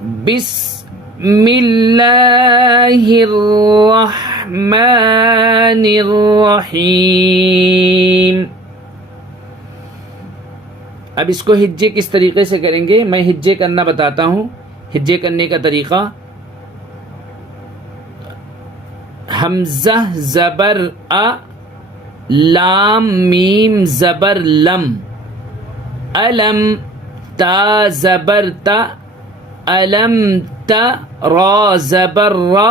بسم اللہ الرحمن الرحیم. اب اس کو ہجے کس طریقے سے کریں گے، میں ہجے کرنا بتاتا ہوں. ہجے کرنے کا طریقہ: حمزہ زبر ا، لام میم زبر لم، الم تا زبر تا، الم تا را زبر را،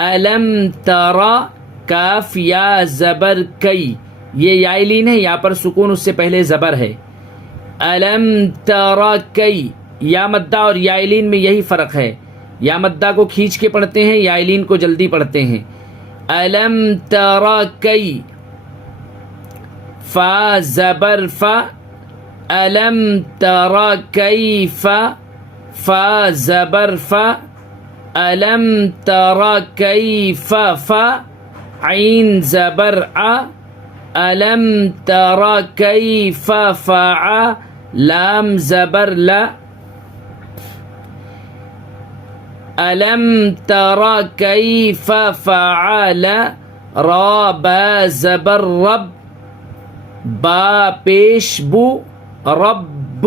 الم ترا کاف یا زبر کئی. یہ یائلین ہے، یہاں پر سکون اس سے پہلے زبر ہے. الم ترا کئی. یا مدہ اور یائلین میں یہی فرق ہے، یا مدہ کو کھینچ کے پڑھتے ہیں، یائلین کو جلدی پڑھتے ہیں. الم ترا کئی. فا زبر فا، الم ترا کیف، فا زبر فا، الم ترا کیف فا، عین زبر ع، الم ترا کیف فع، لام زبر لا، الم ترا کیف فعل، را با زبر رب، با پیش بو، رب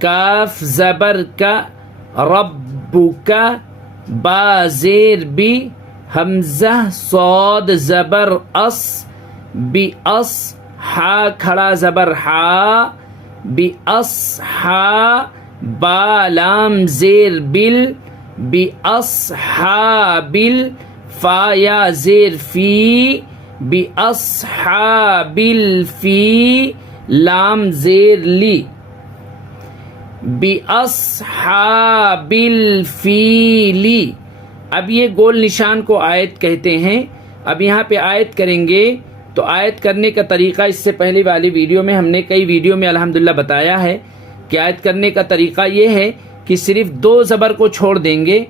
کاف زبر کا، ربک، با زیر بی، حمزہ صاد زبر اس، بی اس، ہا کھڑا زبر ہا، بی اس ہا، با لام زیر بل، بی اس ہا بل، فا یا زیر فی، بی اس ہا بل فی، لام زیر لی، بِأَصْحَابِ الْفِيلِ. اب یہ گول نشان کو آیت کہتے ہیں. اب یہاں پہ آیت کریں گے تو آیت کرنے کا طریقہ اس سے پہلے والی ویڈیو میں ہم نے کئی ویڈیو میں الحمدللہ بتایا ہے کہ آیت کرنے کا طریقہ یہ ہے کہ صرف دو زبر کو چھوڑ دیں گے.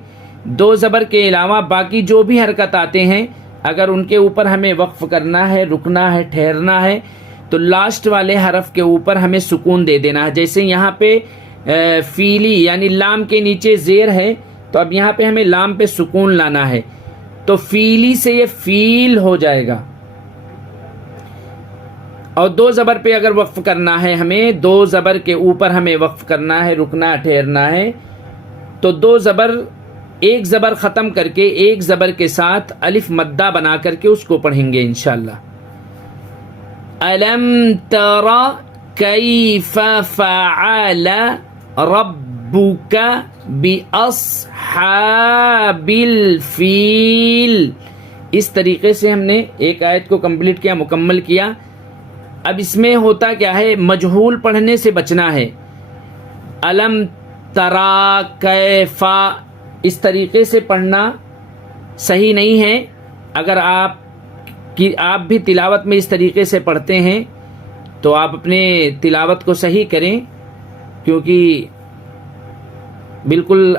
دو زبر کے علاوہ باقی جو بھی حرکت آتے ہیں اگر ان کے اوپر ہمیں وقف کرنا ہے، رکنا ہے، ٹھہرنا ہے تو لاسٹ والے حرف کے اوپر ہمیں سکون دے دینا ہے. جیسے یہاں پہ فیلی یعنی لام کے نیچے زیر ہے تو اب یہاں پہ ہمیں لام پہ سکون لانا ہے تو فیلی سے یہ فیل ہو جائے گا. اور دو زبر پہ اگر وقف کرنا ہے، ہمیں دو زبر کے اوپر ہمیں وقف کرنا ہے، رکنا ٹھہرنا ہے تو دو زبر، ایک زبر ختم کر کے ایک زبر کے ساتھ الف مدہ بنا کر کے اس کو پڑھیں گے انشاءاللہ. الم ترى کیف فعل ربک باصحاب الفیل. اس طریقے سے ہم نے ایک آیت کو کمپلیٹ کیا، مکمل کیا. اب اس میں ہوتا کیا ہے، مجہول پڑھنے سے بچنا ہے. الم ترا کیف اس طریقے سے پڑھنا صحیح نہیں ہے. اگر آپ بھی تلاوت میں اس طریقے سے پڑھتے ہیں تو آپ اپنے تلاوت کو صحیح کریں، کیونکہ بالکل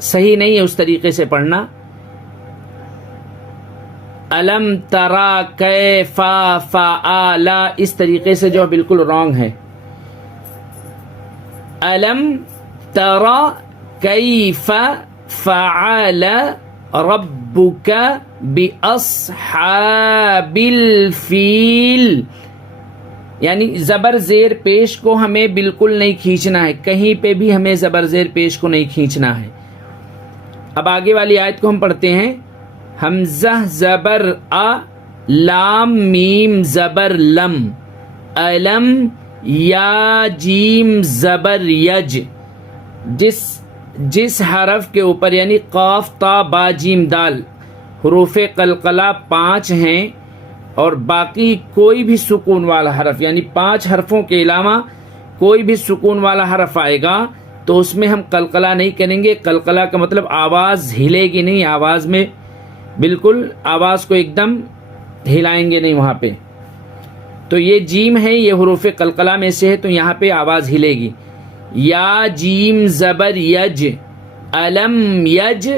صحیح نہیں ہے اس طریقے سے پڑھنا. الم ترا کیف فعل اس طریقے سے جو بالکل رانگ ہے. الم ترا کیف فعل ربک باصحاب الفیل. یعنی زبر زیر پیش کو ہمیں بالکل نہیں کھینچنا ہے، کہیں پہ بھی ہمیں زبر زیر پیش کو نہیں کھینچنا ہے. اب آگے والی آیت کو ہم پڑھتے ہیں. حمزہ زبر ا، لام میم زبر لم، الم یا جیم زبر یج. جس حرف کے اوپر یعنی قاف تا با جیم دال حروف قلقلہ 5 ہیں اور باقی کوئی بھی سکون والا حرف یعنی 5 حرفوں کے علاوہ کوئی بھی سکون والا حرف آئے گا تو اس میں ہم قلقلہ نہیں کریں گے. قلقلہ کا مطلب آواز ہلے گی نہیں، آواز میں بالکل آواز کو ایک دم ہلائیں گے نہیں وہاں پہ. تو یہ جیم ہے، یہ حروف قلقلہ میں سے ہے تو یہاں پہ آواز ہلے گی. یا جیم زبر یج، الم یج،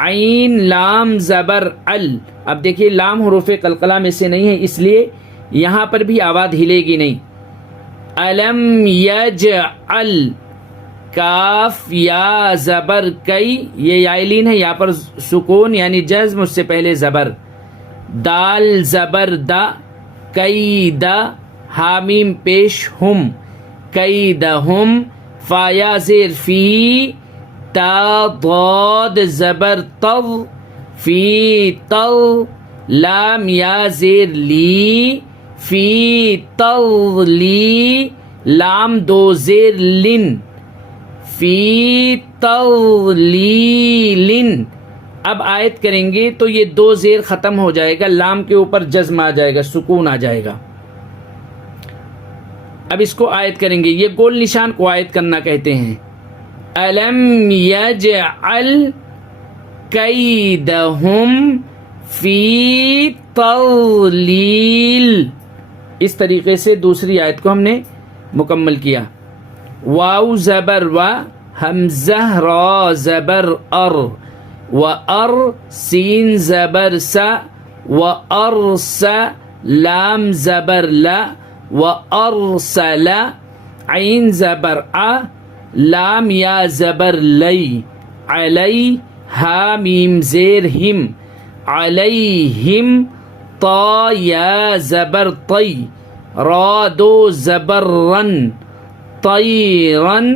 عین لام زبر ال. اب دیکھیے لام حروف قلقلہ میں سے نہیں ہے اس لیے یہاں پر بھی آواز ہلے گی نہیں. الم یجعل، کاف یا زبر کئی، یہ یائلین ہے، یہاں پر سکون یعنی جزم، اس سے پہلے زبر. دال زبر دا، کئی دا، حامیم پیش ہم، کئی دا ہم. فا یا زیر فی، تا ضاد زبر تو، فی تو. لام یا زیر لی، فی تو لی. لام دو زیر لن، فی تو لی لن. اب آیت کریں گے تو یہ دو زیر ختم ہو جائے گا، لام کے اوپر جزم آ جائے گا، سکون آ جائے گا. اب اس کو آیت کریں گے، یہ گول نشان کو آیت کرنا کہتے ہیں. الم یجعل کیدہم فی تضلیل. اس طریقے سے دوسری آیت کو ہم نے مکمل کیا. واو زبر و، حمزہ را زبر ار، و ار سین زبر سا، و ارس لام زبر لا، و ارسل عین زبر ا، لام یا زبر لی، علی ہا میم زیر ہم، علیہم. طا یا زبر طی، را دو زبر رن، طیرن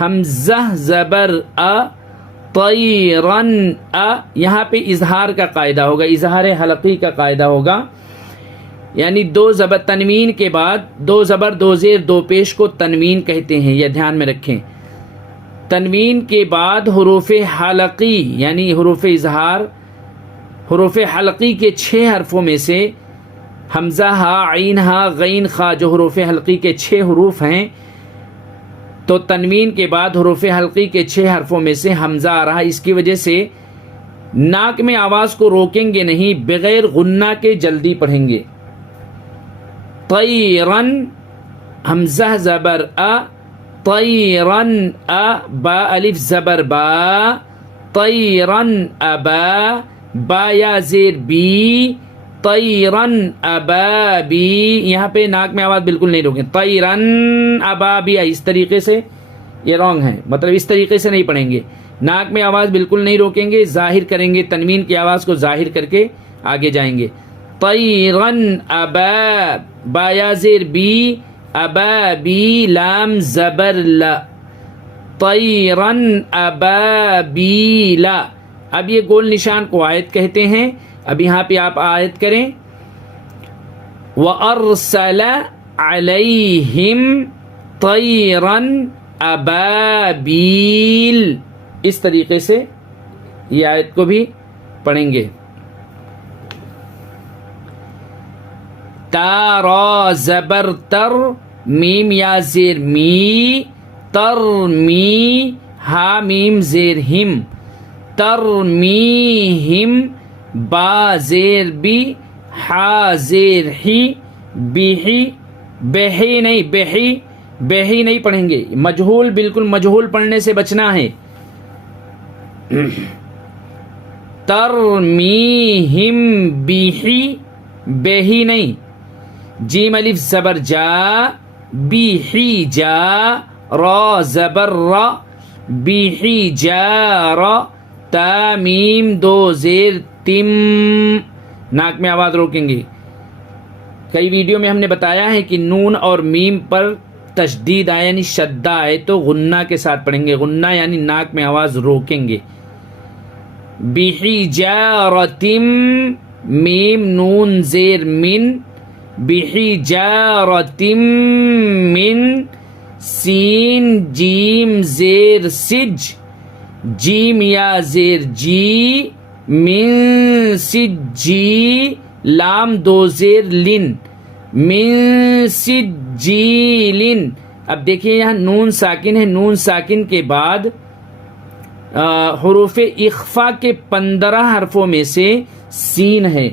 حمزہ زبر ا، طیرن ا. یہاں پہ اظہار کا قاعدہ ہوگا، اظہار حلقی کا قاعدہ ہوگا، یعنی دو زبر تنوین کے بعد دو زبر دو زیر دو پیش کو تنوین کہتے ہیں، یہ دھیان میں رکھیں. تنوین کے بعد حروف حلقی یعنی حروف اظہار، حروف حلقی کے 6 حرفوں میں سے حمزہ ہا، عین ہا، غین خا جو حروف حلقی کے 6 حروف ہیں، تو تنوین کے بعد حروف حلقی کے 6 حرفوں میں سے حمزہ آ رہا ہے. اس کی وجہ سے ناک میں آواز کو روکیں گے نہیں، بغیر غنہ کے جلدی پڑھیں گے. طیرن حمزہ زبر ا، طیرن ا، با الف زبر با، طیرن ابا. با یا زیر بی، طیرن ابا بی. یہاں پہ ناک میں آواز بالکل نہیں روکیں. طیرن ابا بی، اس طریقے سے یہ رانگ ہے، مطلب اس طریقے سے نہیں پڑھیں گے. ناک میں آواز بالکل نہیں روکیں گے، ظاہر کریں گے، تنوین کی آواز کو ظاہر کر کے آگے جائیں گے. طیرن ابا، با یا زیر بی، ابا بی، لام زبر لا، طیرن ابا بی لا. اب یہ گول نشان کو آیت کہتے ہیں. اب یہاں پہ آپ آیت کریں. وَأَرْسَلَ عَلَيْهِمْ طَيْرًا أَبَابِيلَ. اس طریقے سے یہ آیت کو بھی پڑھیں گے. تا را زبر تر، میم یا زیر می، تر می، ہا میم زیر ہم، ترمیہم. با زیر بی، ہا زیر ہی، بیہی، بہی نہیں، بہی بہی نہیں پڑھیں گے. مجہول بالکل مجہول پڑھنے سے بچنا ہے. ترمیہم بیہی، بہی نہیں. جیم الف زبر جا، بیہی جا، را زبر را، بیہی جا را. تا میم دو زیر تم، ناک میں آواز روکیں گے. کئی ویڈیو میں ہم نے بتایا ہے کہ نون اور میم پر تشدید آئے یعنی شدہ آئے تو غنہ کے ساتھ پڑھیں گے. غنہ یعنی ناک میں آواز روکیں گے. بحجارتم، میم نون زیر من، بحجارتم من. سین جیم زیر سج، جیم یا زیر جی، من سجی. لام دو زیر لن، من سجیلن. اب دیکھیں یہاں نون ساکن ہے، نون ساکن کے بعد حروف اخفا کے 15 حرفوں میں سے سین ہے،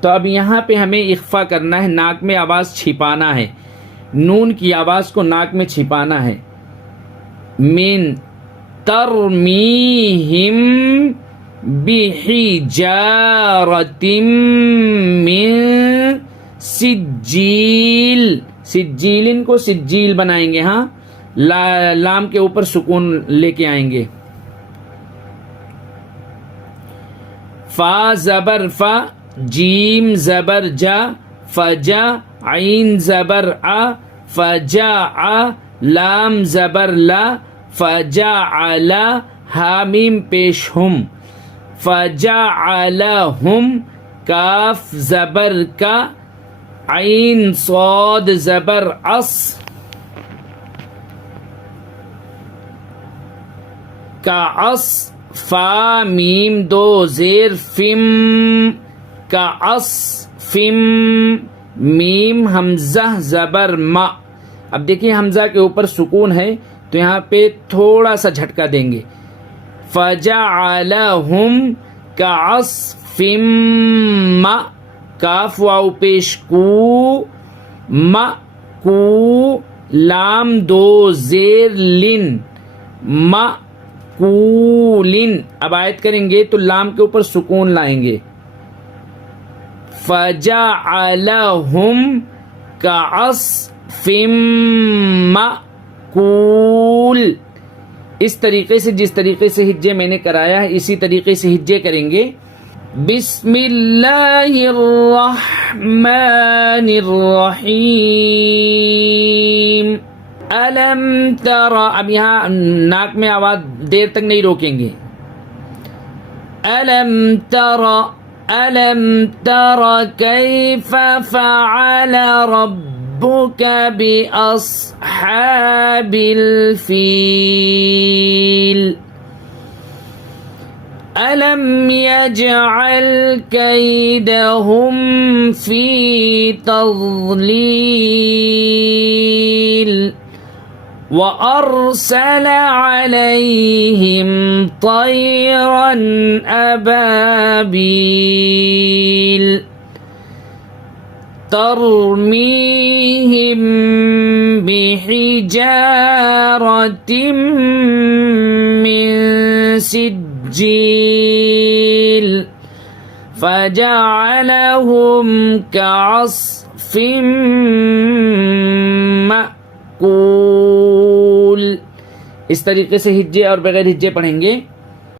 تو اب یہاں پہ ہمیں اخفا کرنا ہے، ناک میں آواز چھپانا ہے، نون کی آواز کو ناک میں چھپانا ہے. من ترمیہم بحجارۃ من سجیل. سجیلن کو سجیل بنائیں گے. ہاں لام کے اوپر سکون لے کے آئیں گے. فا زبر فا، جیم زبر جا، فجا، عین زبر آ، فجا آ، لام زبر لا، فجا علا، حامیم پیش ہم، فجا علا ہم، کاف زبر کا، عین صاد زبر اس، کا اس، فا میم دو زیر فم، کا اس فم، میم حمزہ زبر ما. اب دیکھیں حمزہ کے اوپر سکون ہے تو یہاں پہ تھوڑا سا جھٹکا دیں گے. فجعلہم کعصف ما، کاف واو پیش کو، ما کو، لام دو زیر لن، ما کولن. اب آیت کریں گے تو لام کے اوپر سکون لائیں گے. فجعلہم کعصف مأکول. اس طریقے سے جس طریقے سے ہجے میں نے کرایا ہے اسی طریقے سے ہجے کریں گے. بسم اللہ الرحمن الرحیم. الم تر، اب یہاں ناک میں آواز دیر تک نہیں روکیں گے. الم تر، الم تر کیف فعل ربک باصحاب الفیل. الم یجعل کیدہم فی تضلیل وَأَرْسَلَ عَلَيْهِمْ طَيْرًا أَبَابِيلَ تَرْمِيهِمْ بِحِجَارَةٍ مِّن سِجِّيلٍ فَجَعَلَهُمْ كَعَصْفٍ مَّأْكُولٍ. اس طریقے سے ہجے اور بغیر ہجے پڑھیں گے.